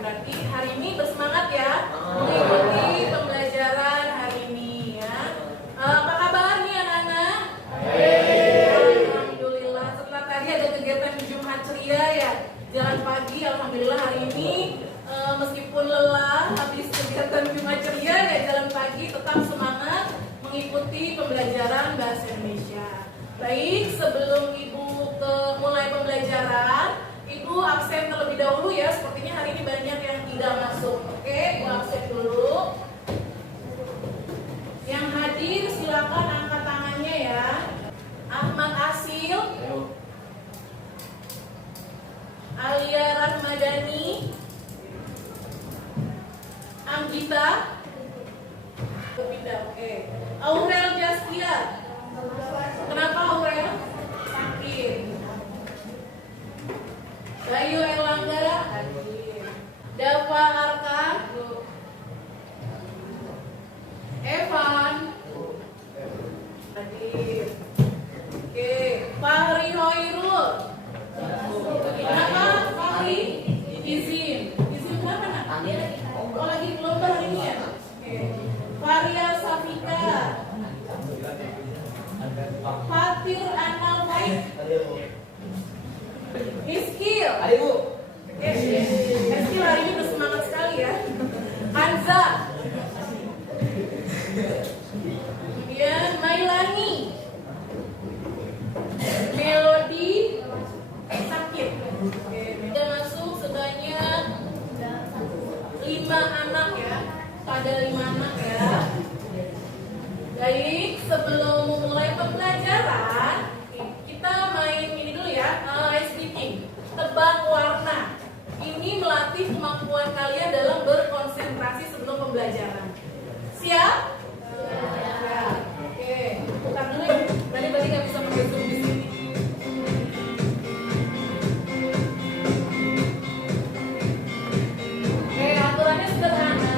berarti hari ini bersemangat ya mengikuti pembelajaran hari ini ya. Apa kabar nih anak-anak? Alhamdulillah, setelah tadi ada kegiatan Jumat ceria ya, jalan pagi. Alhamdulillah hari ini meskipun lelah habis kegiatan Jumat ceria ya jalan pagi, tetap semangat mengikuti pembelajaran bahasa Indonesia. Baik, sebelum Ibu mulai pembelajaran, Ibu absen terlebih dahulu ya. Sepertinya hari ini banyak yang tidak masuk. Oke, Ibu absen dulu. Yang hadir silakan angkat tangannya ya. Ahmad Asil, Alia Rahmadani, Anggita, berpindah. Oke. Aurel Jastia. Kenapa Aurel? Sakit. Bayu Erlangga hadir. Dava Arkan, Evan hadir. Oke, Fahri Hoirul. Kenapa Fahri? Izin kenapa nak? Oh lagi belum hari ini ya? Oke. Faria Safika, Fatir Anal Baik, Iskil. Iskil hari ini bersemangat sekali ya. Anza, kemudian Mailani, Melody sakit. Oke, kita masuk sebanyak 5 anak ya. Ada 5 anak ya. Baik, sebelum memulai pembelajaran, kita main ini dulu ya, ice speaking, tebak warna. Ini melatih kemampuan kalian dalam berkonsentrasi sebelum pembelajaran. Siap? Siap. Oke, putar dulu ya. Tadi nggak bisa pakai zoom di sini. Oke, aturannya sederhana.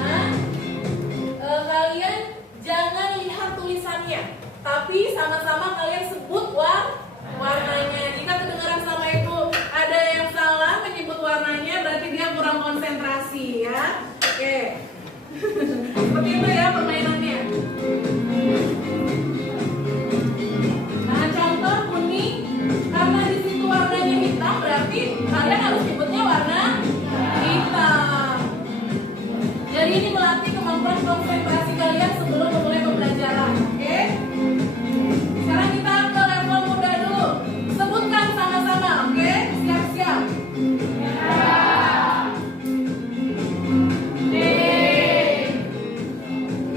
Kalian jangan lihat tulisannya, tapi sama-sama kalian sebut warnanya. Jika kedengaran sama Ibu ada yang salah menyebut warnanya, berarti dia kurang konsentrasi ya. Oke. Seperti itu ya permainannya. Nah, contoh kuning, karena di situ warnanya hitam, berarti kalian harus nyebutnya warna hitam. Jadi ini melatih kemampuan konsentrasi kalian sebelum memulai pembelajaran. Oke? Sekarang kita ke level muda dulu. Sebutkan sama-sama, oke? Siap-siap.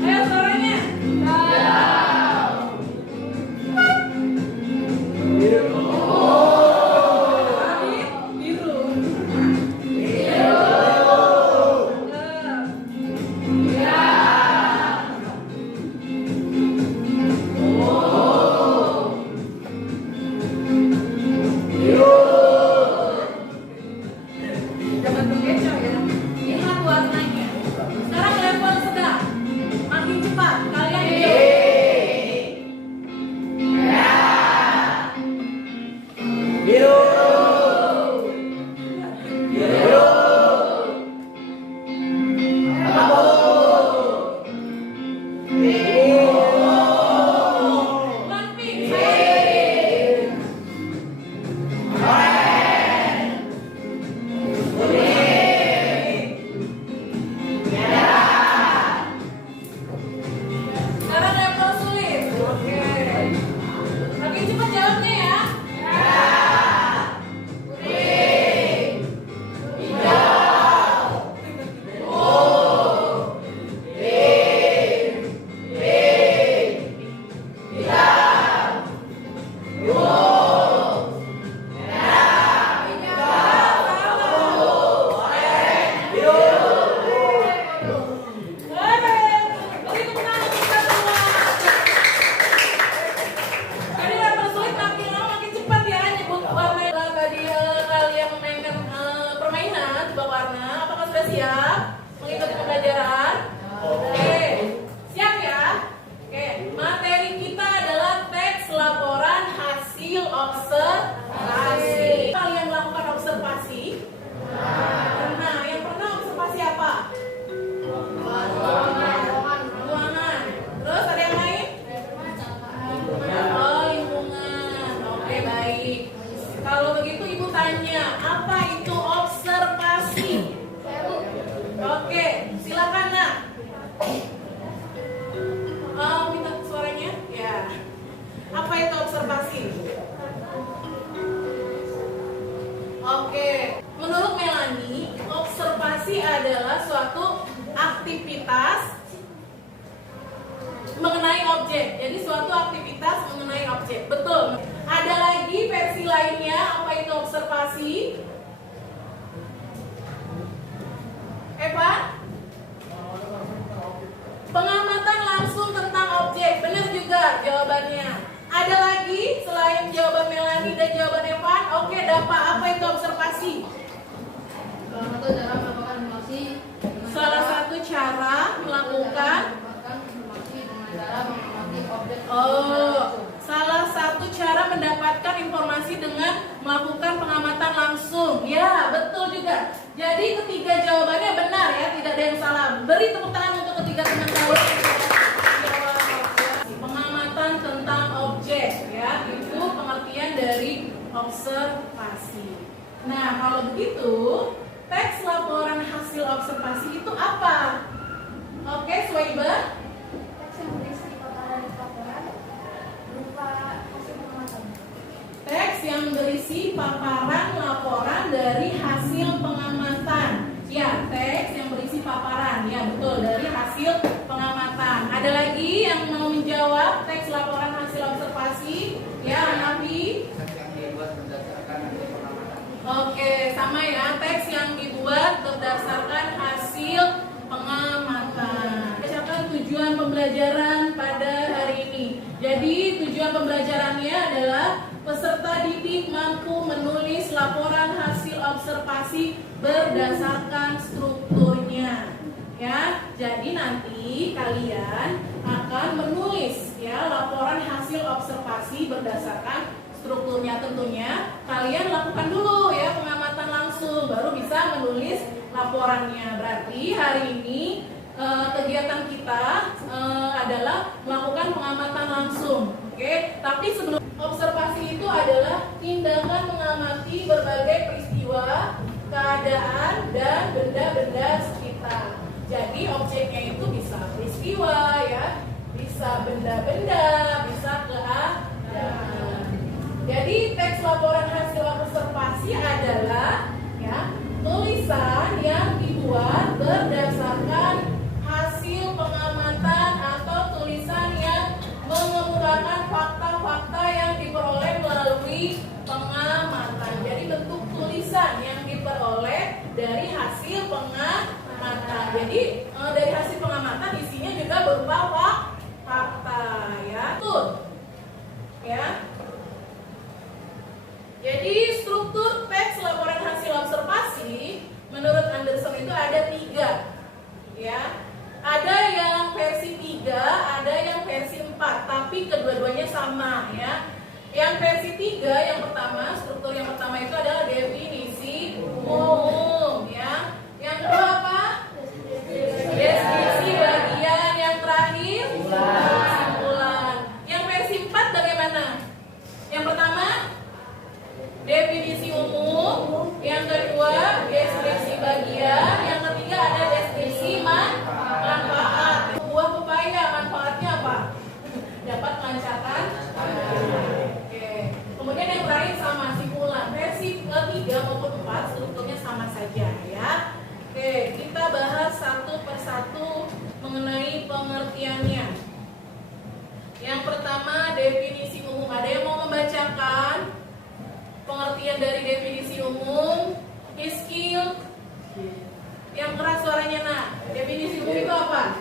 Ayo suaranya. Biru. Jangan terkecoh ya. Lihat warnanya. Sekarang level sedang. Makin cepat kalian hidup. Biru. Sekarang level sulit. Oke. Makin cepat jawabnya ya. Siap mengikuti pembelajaran? Oke, siap ya? Oke, materi kita adalah teks laporan hasil observasi. Kalian melakukan observasi? Nah, yang pernah observasi observasi adalah suatu aktivitas mengenai objek. Jadi suatu aktivitas mengenai objek. Betul. Ada lagi versi lainnya, apa itu observasi? Eva? Pengamatan langsung tentang objek. Benar juga jawabannya. Ada lagi selain jawaban Melani dan jawaban Evan? Oke, dapat apa itu observasi? Salah satu cara melakukan salah satu cara mendapatkan informasi dengan melakukan pengamatan langsung. Ya, betul juga. Jadi ketiga jawabannya benar ya, tidak ada yang salah. Beri tepuk tangan untuk ketiga teman saya. Pengamatan tentang objek ya, itu pengertian dari observasi. Nah, kalau begitu, teks laporan hasil observasi itu apa? Oke, Swaiba. Teks yang berisi paparan laporan dari hasil pengamatan. Ya, teks yang berisi paparan. Ya, betul, dari hasil pengamatan. Ada lagi yang mau menjawab teks laporan hasil observasi? Ya, Nabi. Oke, sama ya. Teks yang dibuat berdasarkan hasil pengamatan. Bacakan tujuan pembelajaran pada hari ini. Jadi, tujuan pembelajarannya adalah peserta didik mampu menulis laporan hasil observasi berdasarkan strukturnya. Ya, jadi nanti kalian akan menulis ya laporan hasil observasi berdasarkan strukturnya. Tentunya kalian lakukan dulu ya pengamatan langsung, baru bisa menulis laporannya. Berarti hari ini kegiatan kita adalah melakukan pengamatan langsung. Oke, tapi sebelum observasi itu adalah tindakan mengamati berbagai peristiwa, keadaan, dan benda-benda sekitar. Jadi objeknya itu bisa peristiwa ya, bisa benda-benda, bisa keadaan. Jadi teks laporan hasil observasi adalah ya tulisan yang dibuat berdasarkan hasil pengamatan atau tulisan yang mengemukakan fakta-fakta yang diperoleh melalui pengamatan. Jadi bentuk tulisan yang diperoleh dari hasil pengamatan. Jadi dari hasil pengamatan isinya juga berupa fakta ya. Betul. Ya. Jadi struktur teks laporan hasil observasi menurut Anderson itu ada 3 ya. Ada yang versi 3, ada yang versi 4, tapi kedua-duanya sama ya. Yang versi 3 yang pertama, struktur yang pertama itu adalah definisi umum ya. Yang kedua apa? Deskripsi bagian. Yang terakhir kesimpulan. Yang versi 4 bagaimana? Yang pertama definisi umum, yang kedua deskripsi bagian, yang ketiga ada deskripsi manfaat. Buah pepaya manfaatnya apa? Dapat melancarkan. Oke. Kemudian yang terakhir sama simpulan. Versi ketiga maupun 4 strukturnya sama saja ya. Oke, kita bahas satu persatu mengenai pengertiannya. Yang pertama definisi umum. Ada yang mau membacakan pengertian dari definisi umum? Skill yang keras suaranya. Nah, definisi umum itu apa?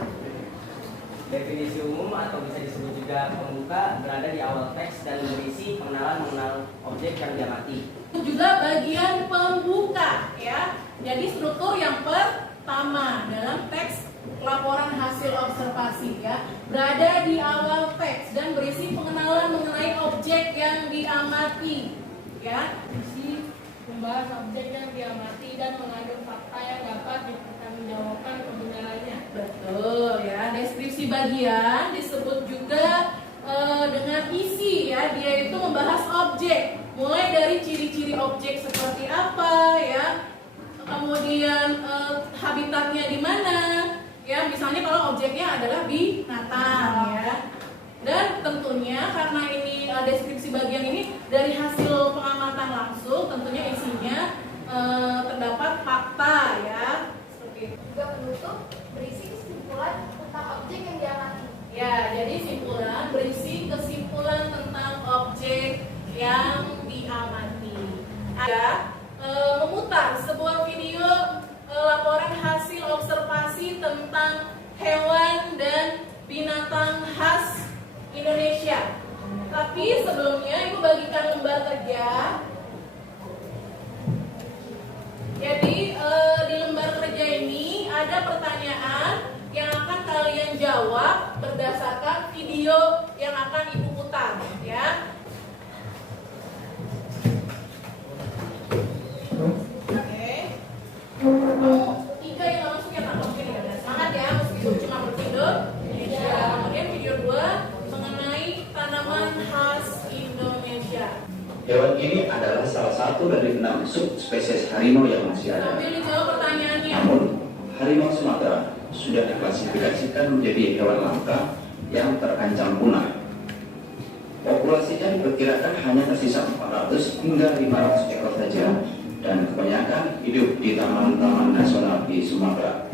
Definisi umum atau bisa disebut juga pembuka berada di awal teks dan berisi pengenalan mengenal objek yang diamati. Juga bagian pembuka ya. Jadi struktur yang pertama dalam teks laporan hasil observasi ya, berada di awal teks dan berisi pengenalan mengenai objek yang diamati ya. Isi membahas objek yang diamati dan mengandung fakta yang dapat dipertanggungjawabkan kebenarannya. Betul ya. Deskripsi bagian disebut juga dengan isi ya. Dia itu membahas objek, mulai dari ciri-ciri objek seperti apa ya, kemudian habitatnya di mana ya. Misalnya kalau objeknya adalah binatang ya. Dan tentunya karena ini deskripsi bagian ini dari hasil pengamatan langsung, tentunya isinya terdapat fakta ya, Putar, sebuah video laporan hasil observasi tentang hewan dan binatang khas Indonesia. Tapi sebelumnya Ibu bagikan lembar kerja. Jadi di lembar kerja ini ada pertanyaan yang akan kalian jawab berdasarkan video yang akan Ibu putar, ya. Tiga yang langsung ya tak mungkin ya. Semangat ya, meskipun cuma bertidur. Ya. Kemudian video 2 mengenai tanaman khas Indonesia. Hewan ini adalah salah satu dari 6 subspesies harimau yang masih ada. Sambil dijawab pertanyaannya. Namun, harimau Sumatera sudah diklasifikasikan menjadi hewan langka yang terancam punah. Populasinya diperkirakan hanya tersisa 400 hingga 500 ekor saja, dan kebanyakan hidup di taman-taman nasional di Sumatera.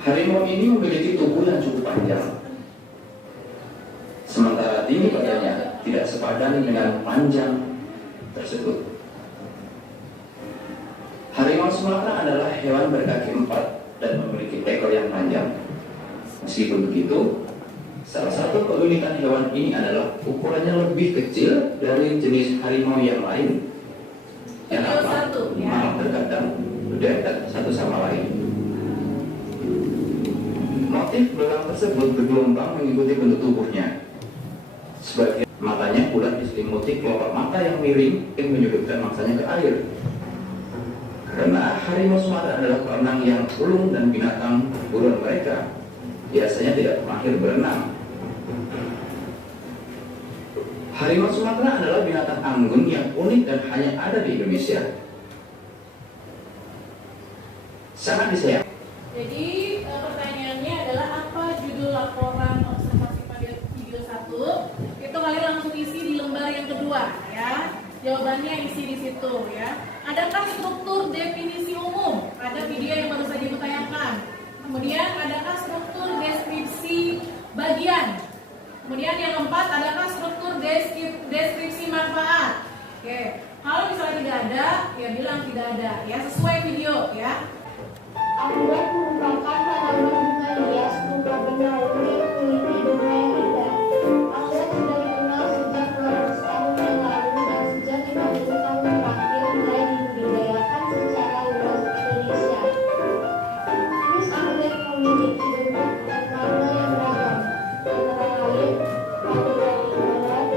Harimau ini memiliki tubuh yang cukup panjang, sementara tinggi badannya tidak sepadan dengan panjang tersebut. Harimau Sumatera adalah hewan berkaki 4 dan memiliki ekor yang panjang. Meskipun begitu, salah satu keunikan hewan ini adalah ukurannya lebih kecil dari jenis harimau yang lain. Kenapa? Malah terkadang berdekatan satu sama lain. Motif belang tersebut bergelombang mengikuti bentuk tubuhnya. Sebagian matanya bulat diselimuti kelopak mata yang miring yang menyudutkan mangsanya ke air. Karena harimau Sumatera adalah perenang yang ulung dan binatang buruan mereka biasanya tidak mahir berenang. Harimau Sumatera adalah binatang anggun yang unik dan hanya ada di Indonesia. Sangat disayang. Jadi pertanyaannya adalah apa judul laporan observasi pada video 1? Itu kalian langsung isi di lembar yang kedua, ya. Jawabannya isi di situ, ya. Adakah struktur definisi umum? Ada video yang baru saja ditayangkan. Kemudian adakah struktur deskripsi bagian? Kemudian yang keempat, adakah struktur deskripsi manfaat? Oke, kalau misalnya tidak ada, ya bilang tidak ada, ya sesuai video, ya. Anggrek merupakan tanaman bunga hias berupa benda umum yang memiliki bunga yang indah. Anggrek sudah dikenal sejak 200 tahun yang lalu dan sejak 50 tahun terakhir mulai dibudidayakan secara luas di Indonesia. Jenis anggrek memiliki bentuk dan warna yang beragam, antara lain anggrek barat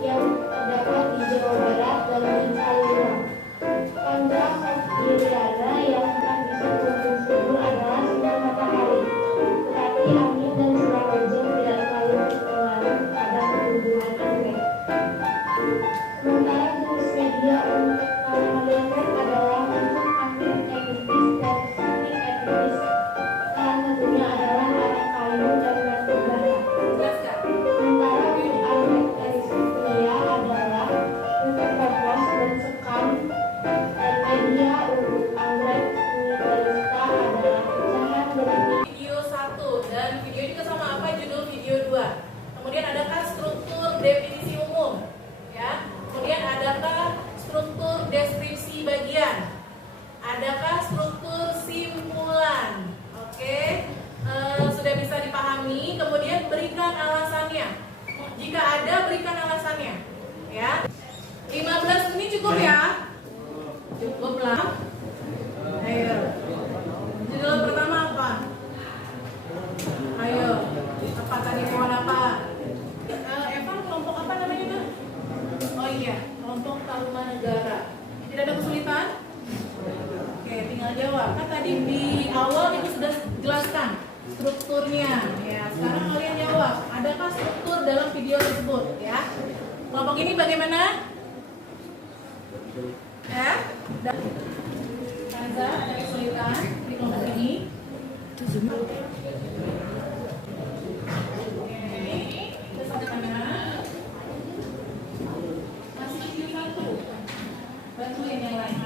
yang terdapat di Jawa Barat dan di Kalimantan. Panda Hofiriana yang akan bisa tumbuh adalah sinar matahari, tetapi angin dan curah hujan tidak terlalu berpengaruh pada pertumbuhan anggrek. Sementara jenis media untuk tanaman anggrek adalah untuk anggrek epipis dan stik epipis. Salah satunya adalah arak kayu dan batu bara. Sementara untuk anggrek erisiplia adalah untuk kompos dan sekam, dan media untuk anggrek nigellista adalah pecahan dari Video 1 dan video ini sama apa judul video 2. Kemudian adakah struktur definisi umum, ya. Kemudian adakah struktur deskripsi bagian? Adakah struktur simpulan? Oke. Sudah bisa dipahami. Kemudian berikan alasannya. Jika ada, berikan alasannya, ya. 15 menit cukup ya? Cukup lah. Ayo. Judul pertama apa? Ayo. Apa tadi hewan apa? Evan kelompok apa namanya tuh? Oh iya, kelompok Tarumanegara. Tidak ada kesulitan? Oke, tinggal jawab. Kan tadi di awal itu sudah jelaskan strukturnya. Ya, sekarang kalian jawab. Adakah struktur dalam video tersebut? Ya. Kelompok ini bagaimana? Ya. Kanza, ada kesulitan di kelompok ini? Masih video 1. Bantuin yang lain.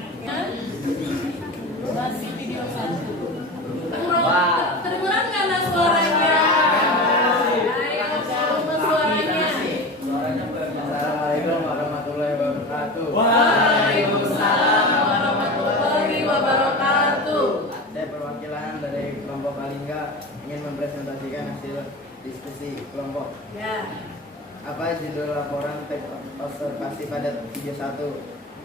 perkenalkan dari kelompok Alingga ingin mempresentasikan hasil diskusi kelompok. Ya. Apa judul laporan teks observasi pada video 1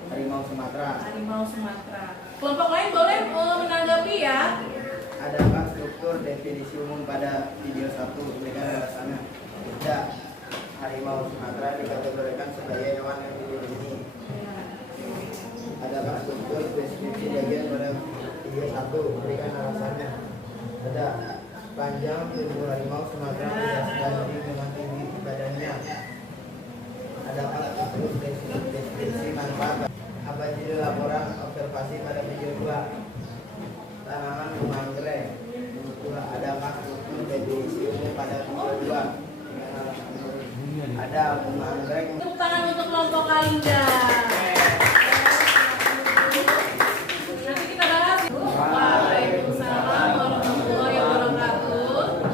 Harimau Sumatera? Harimau Sumatera. Kelompok lain boleh menanggapi ya. Adakah struktur definisi umum pada video 1? Berikan alasannya. Tidak. Harimau Sumatera dikategorikan sebagai hewan yang dilindungi. Adakah struktur deskripsi bagian pada video 1? Berikan alasannya. Ada. Panjang tubuh harimau Sumatera dijelaskan dengan tinggi badannya. Adakah struktur deskripsi manfaat? Apa judul laporan observasi pada video 2? Tanaman bunga anggrek. Adakah struktur definisi umum pada video 2? Ada bunga anggrek. Tepuk tangan untuk kelompok Alingga. Nanti kita bahas. Waalaikumsalam warahmatullahi wabarakatuh.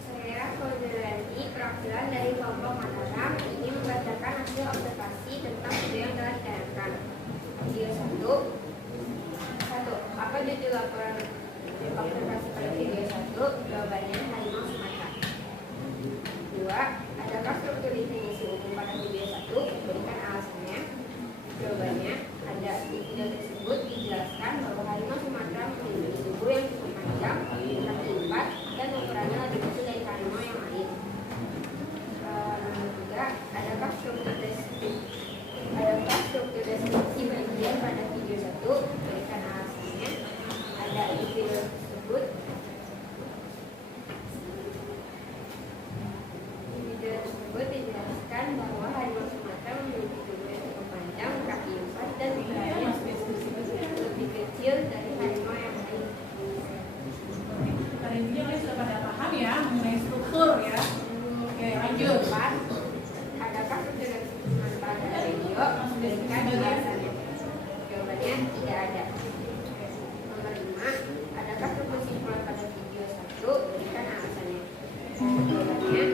Saya Fauzilanti, perwakilan dari kelompok Mataram, ini membacakan hasil observasi tentang video yang telah ditayangkan. Video 1. Apa judul laporan observasi pada video 1? Jawabannya harimau Sumatera. 2. Adakah struktur definisi umum pada video 1? Berikan alasannya. Jawabannya ada. Di video tersebut dijelaskan bahwa harimau Sumatera memiliki tubuh yang cukup panjang, kaki 4, dan ukurannya lebih kecil dari harimau yang lain. Nomor 3. Adakah struktur deskripsi bagian pada video 1? Berikan alasannya. Ada. Di video tersebut dijelaskan bahwa harimau Sumatera memiliki tubuh yang cukup panjang, kaki 4, dan ukurannya lebih kecil dari harimau yang lain. Pada intinya kalian sudah pada paham ya mengenai struktur ya. Oke, lanjut. 4. Adakah struktur manfaat pada video? Berikan alasannya. Jawabannya tidak ada. Nomor 5. Adakah struktur kesimpulan pada video 1? Berikan alasannya. Jawabannya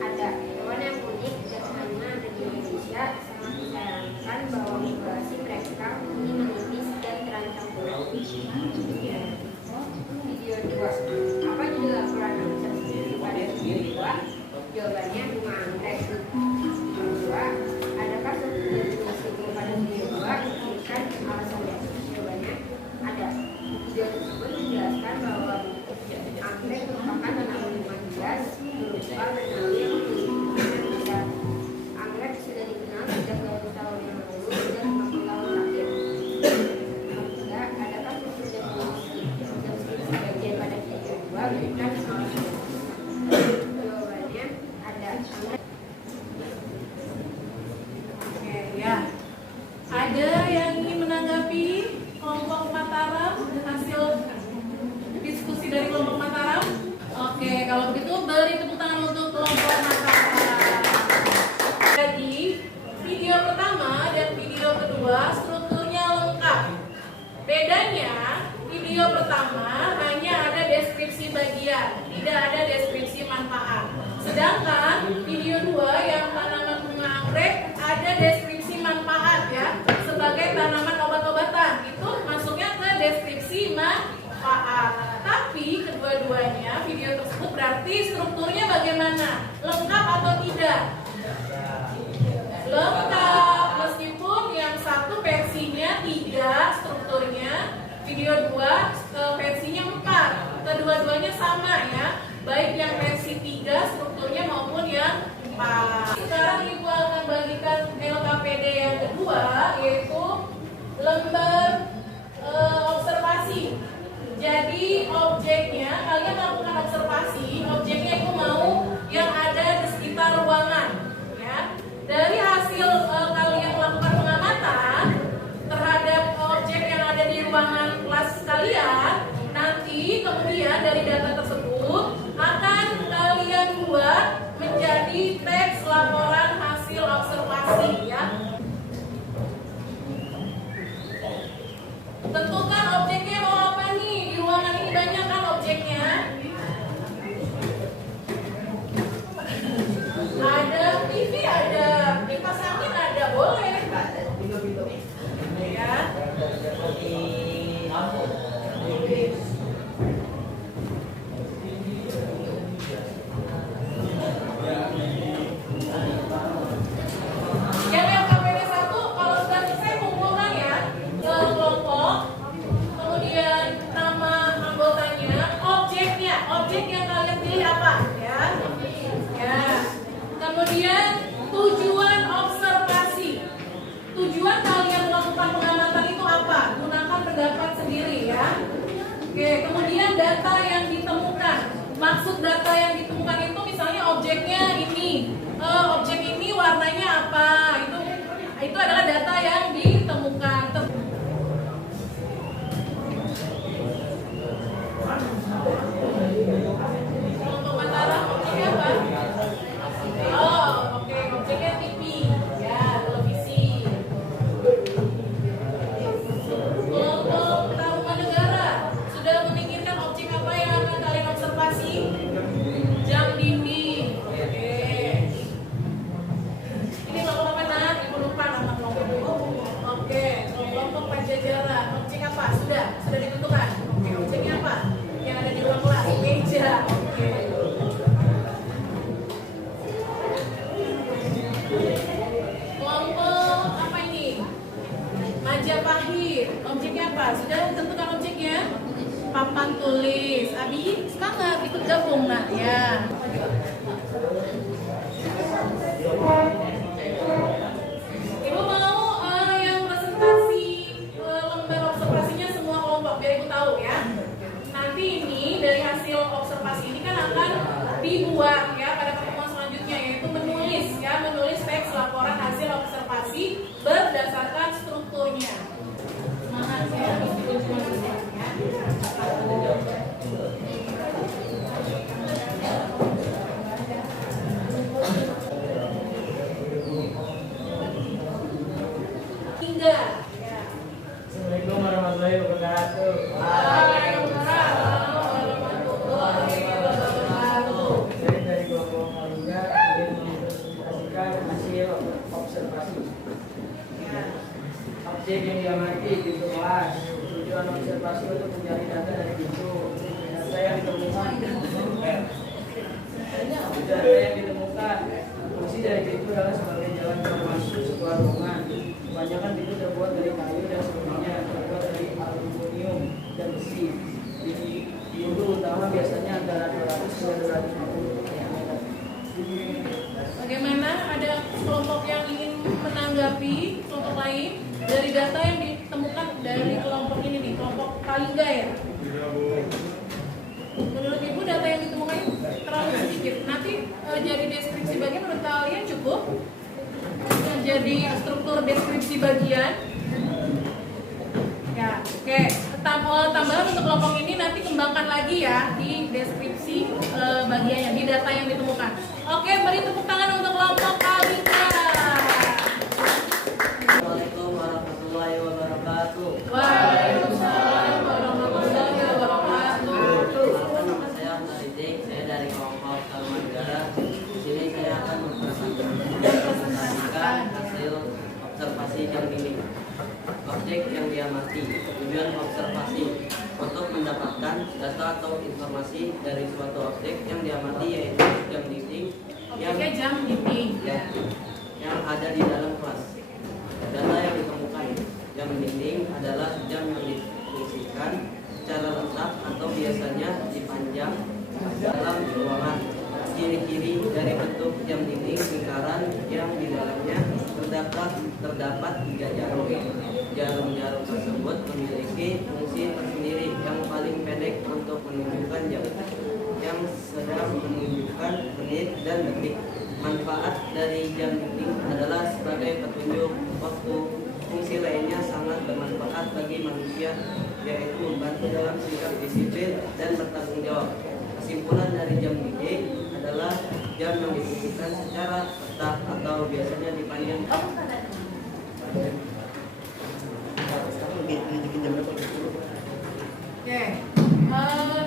ada. Hewan yang unik dan hanya ada di Indonesia, sangat disayangkan bahwa populasi mereka kini menipis dan terancam punah. Video 2. Apa judul laporan observasi pada video 2? Jawabannya bunga anggrek. Video 2. Adakah struktur definisi umum pada video 2? Berikan alasannya. Jawabannya ada. Video tersebut menjelaskan bahwa anggrek merupakan tanaman rumah hias berupa benalu yang memiliki ukuran besar. Anggrek sudah dikenal sejak 20 tahun yang lalu dan 50 tahun terakhir. Nomor 3. Adakah struktur deskripsi bagian pada video 2? Berikan alasannya. Jawabannya ada. Oke, ya. Ada yang ingin menanggapi kelompok Mataram hasil diskusi dari kelompok Mataram? Oke, kalau begitu beri tepuk tangan untuk kelompok Mataram. Jadi, video pertama dan video kedua strukturnya lengkap. Bedanya, video pertama hanya ada deskripsi bagian, tidak ada deskripsi manfaat. Sedangkan video 2 yang tanaman bunga anggrek ada deskripsi manfaat ya, sebagai tanaman obat-obatan. Itu masuknya ke deskripsi manfaat. Tapi kedua-duanya video tersebut berarti strukturnya bagaimana? Lengkap atau tidak? Lengkap, meskipun yang satu versinya 3 strukturnya, video 2 versinya 4. Kedua-duanya sama ya, baik yang versi 3 strukturnya maupun yang 4. Sekarang Ibu akan bagikan LKPD yang kedua, yaitu lembar observasi. Jadi objeknya, kalian melakukan observasi, objeknya itu mau yang ada di sekitar ruangan ya. Dari hasil kalian melakukan pengamatan terhadap objek yang ada di ruangan kelas kalian, nanti kemudian dari data tersebut akan kalian buat menjadi teks laporan hasil observasi ya. Tentukan objeknya mau apa nih. Di ruangan ini banyak kan objeknya. Ada TV, ada kipas angin, ada, boleh. Ya. Kemudian tujuan observasi. Tujuan kalian melakukan pengamatan itu apa? Gunakan pendapat sendiri ya. Oke, kemudian data yang ditemukan. Maksud data yang ditemukan itu misalnya objeknya ini. Objek ini warnanya apa? Itu adalah data yang ditemukan. Kelompok antara objeknya apa? Oh, oke, objeknya TV. Ya, televisi. Kelompok taruhan negara sudah memikirkan objek apa yang akan kalian observasi? Jam dinding. Oke. Ini kelompok apa nak? Ibu lupa nama kelompok. Oke, kelompok Pajajaran. Objek apa? Sudah ditentukan. Oke, objeknya apa? Yang ada di ruang kelas. Meja. Oke. Kelompok apa ini? Majapahit. Objeknya apa? Sudah tentukan objeknya? Papan tulis. Abi, semangat ikut gabung nak ya. Ibu mau yang presentasi lembar observasinya semua kelompok biar ibu tahu ya. Nanti ini dari hasil observasi ini kan akan dibuat ya pada pertemuan selanjutnya, yaitu menulis teks laporan hasil observasi berdasarkan strukturnya. Semangat ya. Hingga ya. Assalamualaikum warahmatullahi wabarakatuh. Saya dari kelompok Malungga ingin mempresentasikan hasil observasi. Objek yang diamati pintu kelas. Tujuan observasi untuk mencari data dari pintu. Data yang ditemukan. Fungsi dari pintu adalah sebagai jalan keluar masuk sebuah ruangan. Kebanyakan pintu terbuat dari kayu dan sebagainya, terbuat dari aluminium dan besi. Pintu utama biasanya antara 200 hingga 250 cm. Bagaimana? Ada kelompok yang ingin menanggapi kelompok lain dari data yang ditemukan dari kelompok ini nih, kelompok Palingga ya? Menurut ibu data yang ditemukan ini terlalu sedikit. Nanti jadi deskripsi bagian menurut kalian cukup? Jadi struktur deskripsi bagian. Ya, oke. Tambahan untuk kelompok ini nanti kembangkan lagi ya di deskripsi bagiannya, di data yang ditemukan. Oke, beri tepuk tangan untuk kelompok Palingga. Assalamualaikum warahmatullahi wabarakatuh. Waalaikumsalam warahmatullahi wabarakatuh. Nama saya Naridik, saya dari kelompok Taruhan Negara. Di sini saya akan mempresentasikan hasil observasi jam dinding. Objek yang diamati. Tujuan observasi untuk mendapatkan data atau informasi dari suatu objek yang diamati, yaitu jam dinding Objeknya jam dinding. yang ada di dalam kelas. Data yang ditemukan jam dinding adalah jam yang difungsikan secara letak atau biasanya dipajang dalam ruangan. Ciri-ciri dari bentuk jam dinding lingkaran yang di dalamnya terdapat 3 jarum. Jarum-jarum tersebut memiliki fungsi tersendiri. Yang paling pendek untuk menunjukkan jam, yang sedang menunjukkan menit dan detik. Manfaat dari jam dinding adalah sebagai petunjuk waktu. Fungsi lainnya sangat bermanfaat bagi manusia, yaitu membantu dalam sikap disiplin dan bertanggung jawab. Kesimpulan dari jam dinding adalah jam yang difungsikan secara tetap atau biasanya dipanjang. Oke,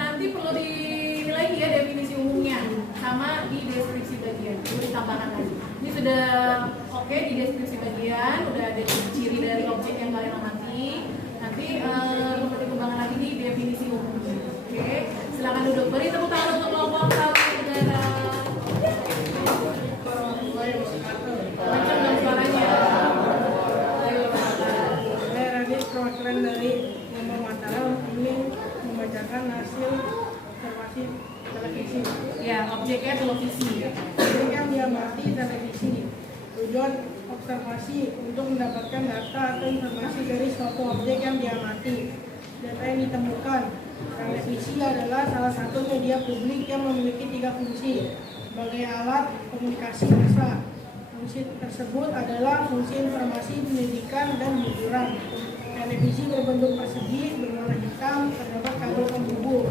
nanti perlu dinilai ya definisi umumnya sama di deskripsi bagian, perlu ditambahkan lagi. Ini sudah oke di deskripsi bagian, udah ada ciri dari objek yang kalian amati. Nanti perlu dikembangkan lagi di definisi umumnya. Oke, silakan duduk. Beri tepuk tangan untuk kelompok Taruhan Negara. Macam dong suaranya. Saya Radit, perwakilan dari Kelompok Mataram ingin membacakan hasil observasi televisi. Ya, objeknya televisi. Objek yang diamati televisi. Tujuan observasi untuk mendapatkan data atau informasi dari suatu objek yang diamati. Data yang ditemukan. Televisi adalah salah satu media publik yang memiliki 3 fungsi sebagai alat komunikasi massa. Fungsi tersebut adalah fungsi informasi, pendidikan, dan hiburan. Televisi berbentuk persegi, berwarna hitam, terdapat kabel penghubung.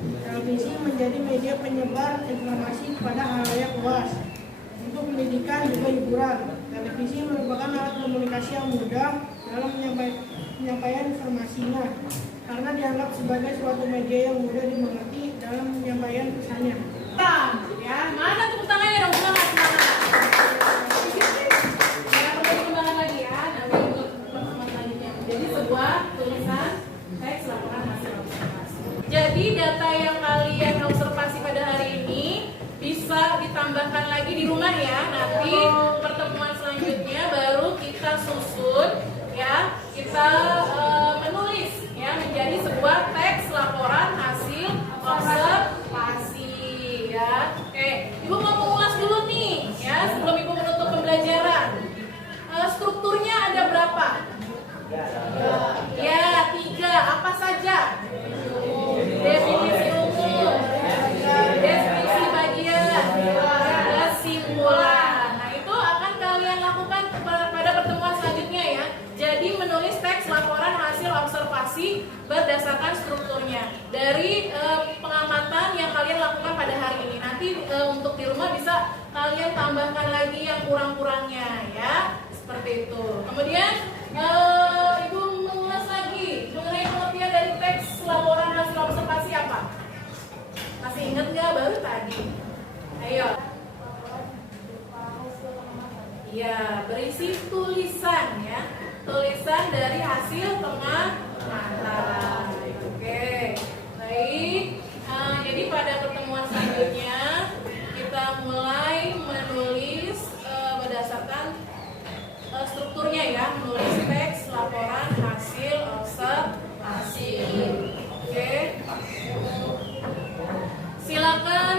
Televisi menjadi media penyebar informasi kepada halayak luas. Untuk pendidikan juga hiburan. Televisi merupakan alat komunikasi yang mudah dalam penyampaian informasinya, karena dianggap sebagai suatu media yang mudah dimengerti dalam penyampaian pesannya. Ya, mana tepuk tangannya dong? Ya, perlu dikembangkan lagi ya. Nanti untuk pertemuan selanjutnya. Jadi sebuah tulisan teks laporan hasil observasi. Jadi data yang kalian observasi pada hari ini bisa ditambahkan lagi di rumah ya. Nanti pertemuan selanjutnya baru kita susun ya. Kita menulis ya menjadi sebuah teks laporan hasil observasi ya. Oke, Ibu mau mengulas dulu nih ya sebelum Ibu menutup pembelajaran. Strukturnya ada berapa? Ya, 3. Apa saja? Definisi umum, deskripsi bagian, kesimpulan. Nah, itu akan kalian lakukan pada pertemuan selanjutnya ya. Jadi menulis teks laporan hasil observasi berdasarkan strukturnya dari pengamatan yang kalian lakukan pada hari ini. Nanti untuk di rumah bisa kalian tambahkan lagi yang kurang-kurangnya ya, seperti itu. Kemudian Ibu mengulas lagi mengenai pengertian dari teks laporan hasil observasi apa? Masih ingat nggak baru tadi? Ayo. Ya, berisi tulisan ya. Tulisan dari hasil pengamatan. Oke, baik. Jadi pada pertemuan selanjutnya kita mulai menulis berdasarkan strukturnya ya, menulis teks laporan hasil observasi. Oke. Silakan